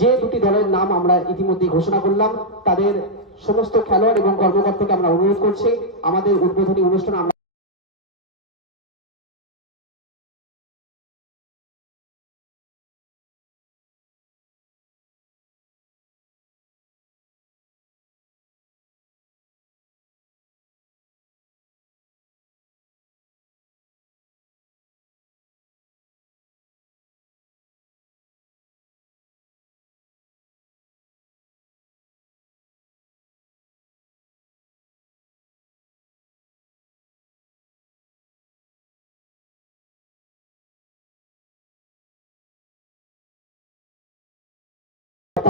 যে দুটি দলের নাম আমরা ইতিমধ্যে ঘোষণা করলাম, তাদের সমস্ত খেলোয়াড় এবং কর্মকর্তাকে আমরা অনুরোধ করছি। আমাদের উদ্বোধনী অনুষ্ঠান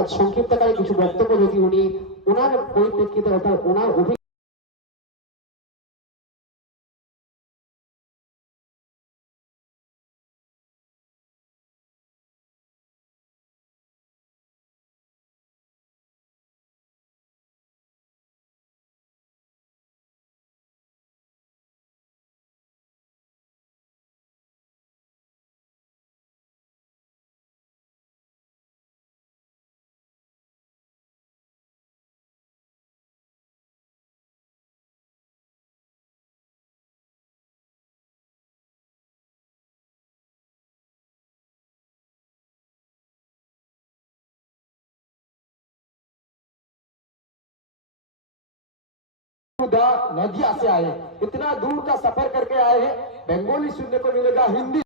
সংক্ষিপ্তকারে কিছু বক্তব্য যদি উনি ওনার পরিপ্রেক্ষিতে অর্থাৎ ওনার नदिया से आए इतना दूर का सफ़र करके आए हैं। बंगाली सुनने को मिलेगा, हिंदी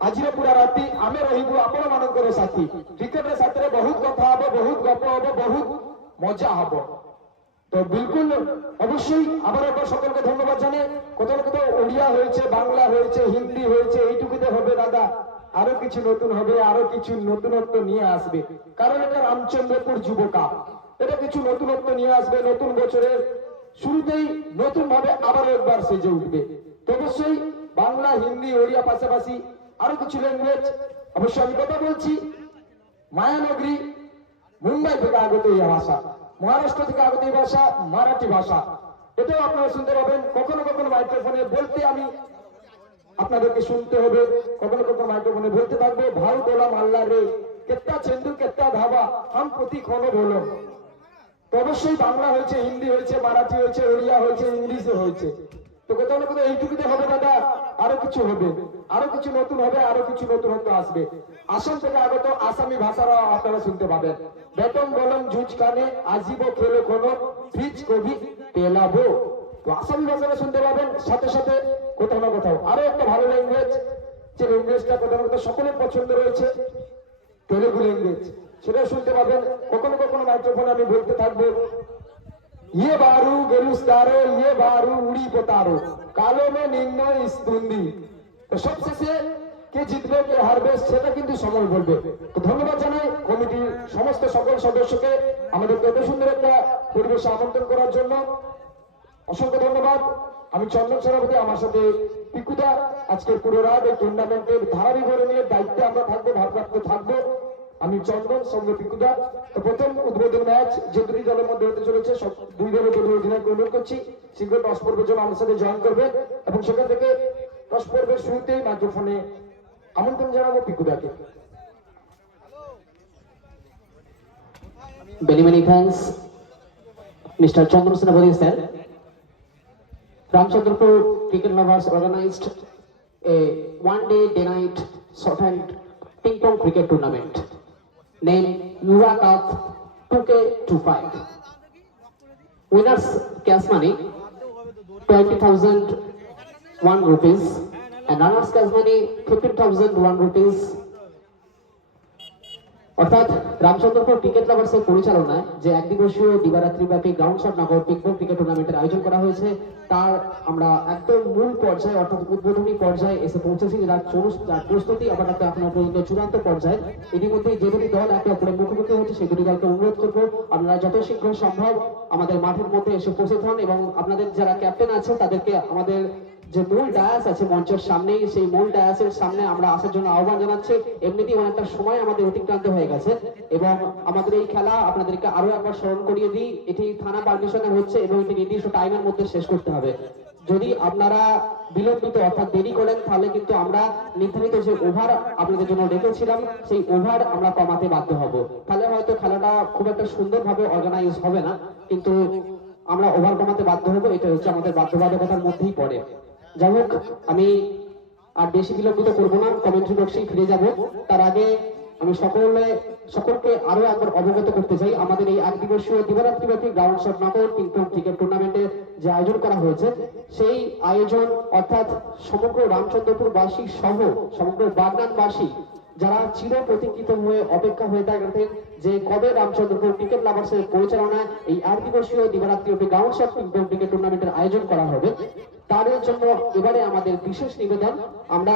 ଆଜିର ପୁରା ରାତି ଆମେ ରହିବୁ ଆପଣ ମାନଙ୍କର ସାଥୀ କ୍ରିକେଟ ସାଥିରେ ବହୁତ କଥା ହବ ବହୁତ ଗପ হব ବହୁତ মজা হব তো বিলকুল অবশ্যই আবার একবার সকলকে ধন্যবাদ জানিয়ে কোথাও কোথাও ওড়িয়া হয়েছে বাংলা হয়েছে হিন্দি হয়েছে এইটুকুতে হবে দাদা আরো কিছু নতুন হবে আরো কিছু নতুনত্ব নিয়ে আসবে কারণ এটা রামচন্দ্রপুর যুবকা এটা কিছু নতুনত্ব নিয়ে আসবে নতুন বছরের শুরুতেই নতুন ভাবে আবার একবার সেজে উঠবে তো অবশ্যই বাংলা হিন্দি ওড়িয়া পাশাপাশি আরও কিছু ল্যাঙ্গুয়েজ অবশ্যই আমি কথা বলছি মায়ানগরী, মুম্বাই থেকে আগত এই ভাষা, মহারাষ্ট্র থেকে আগত এই ভাষা, মারাঠি ভাষা। এটাও আপনারা শুনতে পাবেন। কখনো কখনো মাইক্রোফোনে বলতে আমি আপনাদেরকে শুনতে হবে। কখনো কখনো মাইক্রোফোনে বলতে থাকব, ভারত গোলাম আল্লাহ রে, কেত্তা চেন্দু কেত্তা ধাবা, হাম প্রতি ক্ষণ বলো অবশ্যই বাংলা হয়েছে, হিন্দি হয়েছে, মারাঠি হয়েছে, ওড়িয়া হয়েছে, ইংলিশে হয়েছে। তো কোথাও না কোথাও হবে দাদা, আরও কিছু হবে। আরও কিছু নতুন হবে, আরও কিছু আসবে। আসাম থেকে আগত আসামি আপনারা শুনতে পাবেন। বেতন বলম জুজ, কানে ফ্রিজ, কবি তো আসামি ভাষাটা শুনতে পাবেন, সাথে সাথে কোথাও না কোথাও। আরও একটা ভালো ল্যাঙ্গুয়েজ যে ল্যাঙ্গুয়েজটা কোথাও না কোথাও সকলের পছন্দ রয়েছে, তেলেগু ল্যাঙ্গুয়েজ সেটাও শুনতে পাবেন। কখনো কখনো মাইক্রোফোনে আমি বলতে থাকব ইয়ে বারু গেলুস্তারো ইয়ে বারু উড়ি পোতারো কালো মে নির্ণয় ইস্তুন্দি তো সবশেষে কে জিতবে কে হারবে সেটা কিন্তু সময় বলবে তো ধন্যবাদ জানাই কমিটির সমস্ত সকল সদস্যকে আমাদের এত সুন্দর একটা পরিবেশে আমন্ত্রণ করার জন্য অসংখ্য ধন্যবাদ আমি চন্দন সভাপতি আমার সাথে পিকুদা আজকের পুরো রাত এই টুর্নামেন্টের ধারাবিবরণীর দায়িত্বে আমরা থাকব ভারপ্রাপ্ত থাকব আমি চন্দন সঙ্গে পিকুদা। তো প্রথম উদ্বোধন ম্যাচ যে দুটি দলের মধ্যে হতে চলেছে। দুই দলের দলীয় অধিনায়ক অনুরোধ করছি। শীঘ্র টস পর্বের জন্য আমার সাথে জয়েন করবে। এবং সেখান থেকে টস পর্বের শুরুতেই মাইক্রোফোনে আমন্ত্রণ জানাব পিকুদাকে। Many, many thanks, Mr. Chandra Senapati sir. Ramchandrapur Cricket Lovers organized a one-day, day-night, shortened ping-pong cricket tournament. Named Yura Cup 2K25. Winners cash money 20,000 one rupees and runners cash money 15,000 one rupees অর্থাৎ Ramchandrapur cricket লাভার্সের পরিচালনায় যে এক দিবসীয় দিবারাত্রিব্যাপী ground shot নগর পিকবল cricket টুর্নামেন্টের আয়োজন করা হয়েছে, তার আমরা একদম মূল পর্যায়ে অর্থাৎ উদ্বোধনী পর্যায়ে এসে পৌঁছেছি। যার প্রস্তুতি আবার এখনও পর্যন্ত চূড়ান্ত পর্যায়ে। ইতিমধ্যে যে দুটি দল একে অপরের মুখোমুখি হচ্ছে, সেই দুটি দলকে অনুরোধ করব, আপনারা যত শীঘ্র সম্ভব আমাদের মাঠের মধ্যে এসে উপস্থিত হন এবং আপনাদের যারা ক্যাপ্টেন আছে, তাদেরকে আমাদের যে মূল ডায়াস আছে মঞ্চের সামনেই, সেই মূল ডায়াসের সামনে আমরা আসার জন্য আহ্বান জানাচ্ছি। এমনিতেই অনেকটা সময় আমাদের অতিক্রান্ত হয়ে গেছে এবং আমাদের এই খেলা আপনাদেরকে আরও একবার স্মরণ করিয়ে দিই, এটি থানা পারমিশনে হচ্ছে এবং এটি নির্দিষ্ট টাইমের মধ্যে শেষ করতে হবে। যদি আপনারা বিলম্বিত অর্থাৎ দেরি করেন, তাহলে কিন্তু আমরা নির্ধারিত যে ওভার আপনাদের জন্য রেখেছিলাম, সেই ওভার আমরা কমাতে বাধ্য হব। তাহলে হয়তো খেলাটা খুব একটা সুন্দরভাবে অর্গানাইজ হবে না, কিন্তু আমরা ওভার কমাতে বাধ্য হব এটা হচ্ছে আমাদের বাধ্যবাধকতার মধ্যেই পড়ে। যাই হোক, আমি আর বেশি বিলম্বিত করব না কমেন্ট্রি বক্সেই ফিরে যাব। তার আগে আমি সকলে, সকলকে আরও একবার অবগত করতে চাই। আমাদের এই এক দিবসীয় দিবারাত্রিব্যাপী গ্রাউন্ড শট নগর পিংপং ক্রিকেট টুর্নামেন্টের যে আয়োজন করা হয়েছে, সেই আয়োজন অর্থাৎ সমগ্র রামচন্দ্রপুরবাসী সহ, সমগ্র বাগনানবাসী, যারা চির প্রতীক্ষিত হয়ে অপেক্ষা হয়ে থাকতেন যে কবে রামচন্দ্রপুর ক্রিকেট লাভার্সের পরিচালনায় এই এক দিবসীয় দিবারাত্রিব্যাপী গ্রাউন্ড শট ক্রিকেট টুর্নামেন্টের আয়োজন করা হবে। তাদের জন্য এবারে আমাদের বিশেষ নিবেদন, আমরা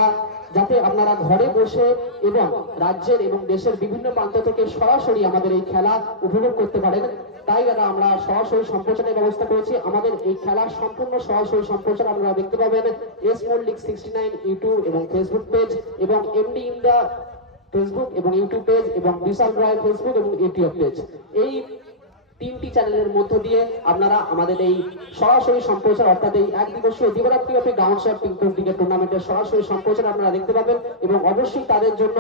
যাতে আপনারা ঘরে বসে এবং রাজ্যের এবং দেশের বিভিন্ন প্রান্ত থেকে সরাসরি আমাদের এই খেলা উপভোগ করতে পারেন। তাই দাদা, আমরা সরাসরি সম্প্রচারের ব্যবস্থা করেছি। আমাদের এই খেলার সম্পূর্ণ সরাসরি সম্প্রচার আপনারা দেখতে পাবেন। এস মোল লিগ সিক্সটি নাইন ইউটিউব এবং ফেসবুক পেজ এবং এমডি ইন্ডিয়া ফেসবুক এবং ইউটিউব পেজ এবং বিশাল রায় ফেসবুক এবং ইউটিউব পেজ এই তিনটি চ্যানেলের মধ্য দিয়ে আপনারা আমাদের এই সরাসরি সম্প্রচার, অর্থাৎ এই এক দিবসীয় দিবরাত্রিব্যাপী ground shot ping pong cricket টুর্নামেন্টের সরাসরি সম্প্রচার আপনারা দেখতে পাবেন এবং অবশ্যই তাদের জন্য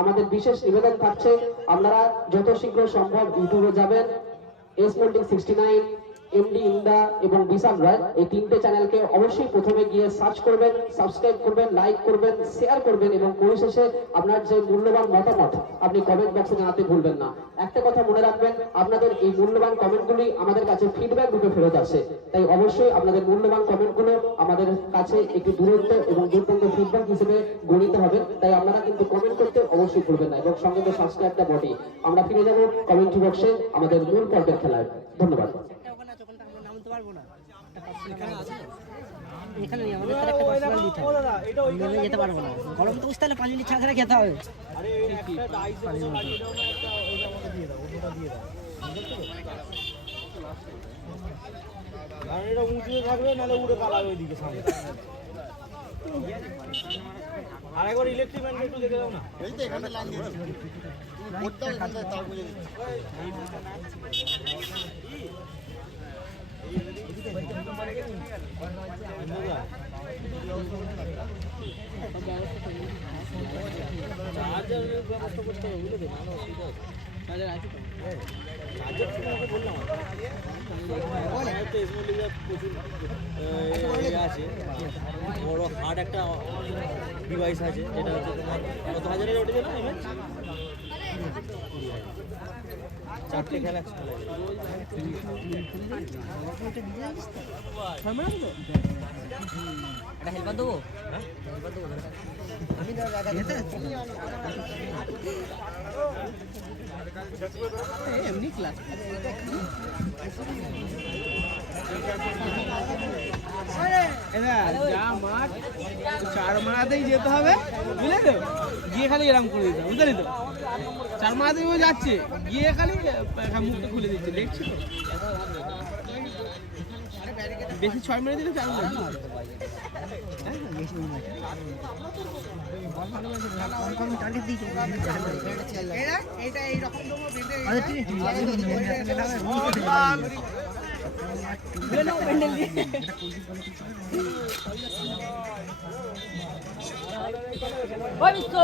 আমাদের বিশেষ নিবেদন থাকছে। আপনারা যত শীঘ্র সম্ভব ইউটিউবে যাবেন। S moulding sixty nine MD India এবং বিশাল রায় এই তিনটে চ্যানেলকে অবশ্যই প্রথমে গিয়ে সার্চ করবেন সাবস্ক্রাইব করবেন লাইক করবেন শেয়ার করবেন এবং পরিশেষে আপনার যে মূল্যবান মতামত, আপনি কমেন্ট বক্সে জানাতে ভুলবেন না। একটা কথা মনে রাখবেন, আপনাদের এই মূল্যবান কমেন্টগুলি আমাদের কাছে ফিডব্যাক রূপে ফেরত আসে। তাই অবশ্যই আপনাদের মূল্যবান কমেন্টগুলো আমাদের কাছে একটি দূরত্ব এবং দুর্দান্ত ফিডব্যাক হিসেবে গণিত হবে। তাই আপনারা কিন্তু কমেন্ট করতে অবশ্যই ভুলবেন না এবং সঙ্গে তো সাবস্ক্রাইবটা বটে আমরা ফিরে যাব কমেন্ট্রি বক্সে আমাদের মূল পর্বের খেলায়। ধন্যবাদ একটা ওখানে আছে ওখানটা আমরা নামতে পারব না এখানে এখানে আমাদের তাহলে একটা পার্সোনাল দিতে হবে। নেমে যেতে পারব না। গরম তো বুঝতে হলে পাঁচ মিনিট ছাড়া খেতে হবে। এটা উঁচুতে থাকবে নাহলে উড়ে পালাবে ওইদিকে সামনে। আর একবার ইলেকট্রিক ম্যানকে একটু দেখে দাও না। চার্জারের ব্যবস্থা করতে হবে বুঝলে তো নাহলে অসুবিধা আছে চার্জার আছে তো চার্জার তোমাকে বললাম হয়তো এসমো লিগা প্রচুর আহ, ইয়ে আছে বড় হার্ড একটা ডিভাইস আছে যেটা হচ্ছে তোমার কত হাজারের ওটা দিল ইমেজ চারটে খেলা একটা হেল্পার দেবো? আমি এমনি ক্লাস চার মারাতেই যেতে হবে বুঝলে তো গিয়ে খালি এরম করে দিতে বুঝলি তো চার মারাতেই ও যাচ্ছে গিয়ে খালি মুখটা খুলে দিচ্ছে দেখছি তো বেশি ছয় মেরে দিলে চার মারে বিষ্ণু ওটা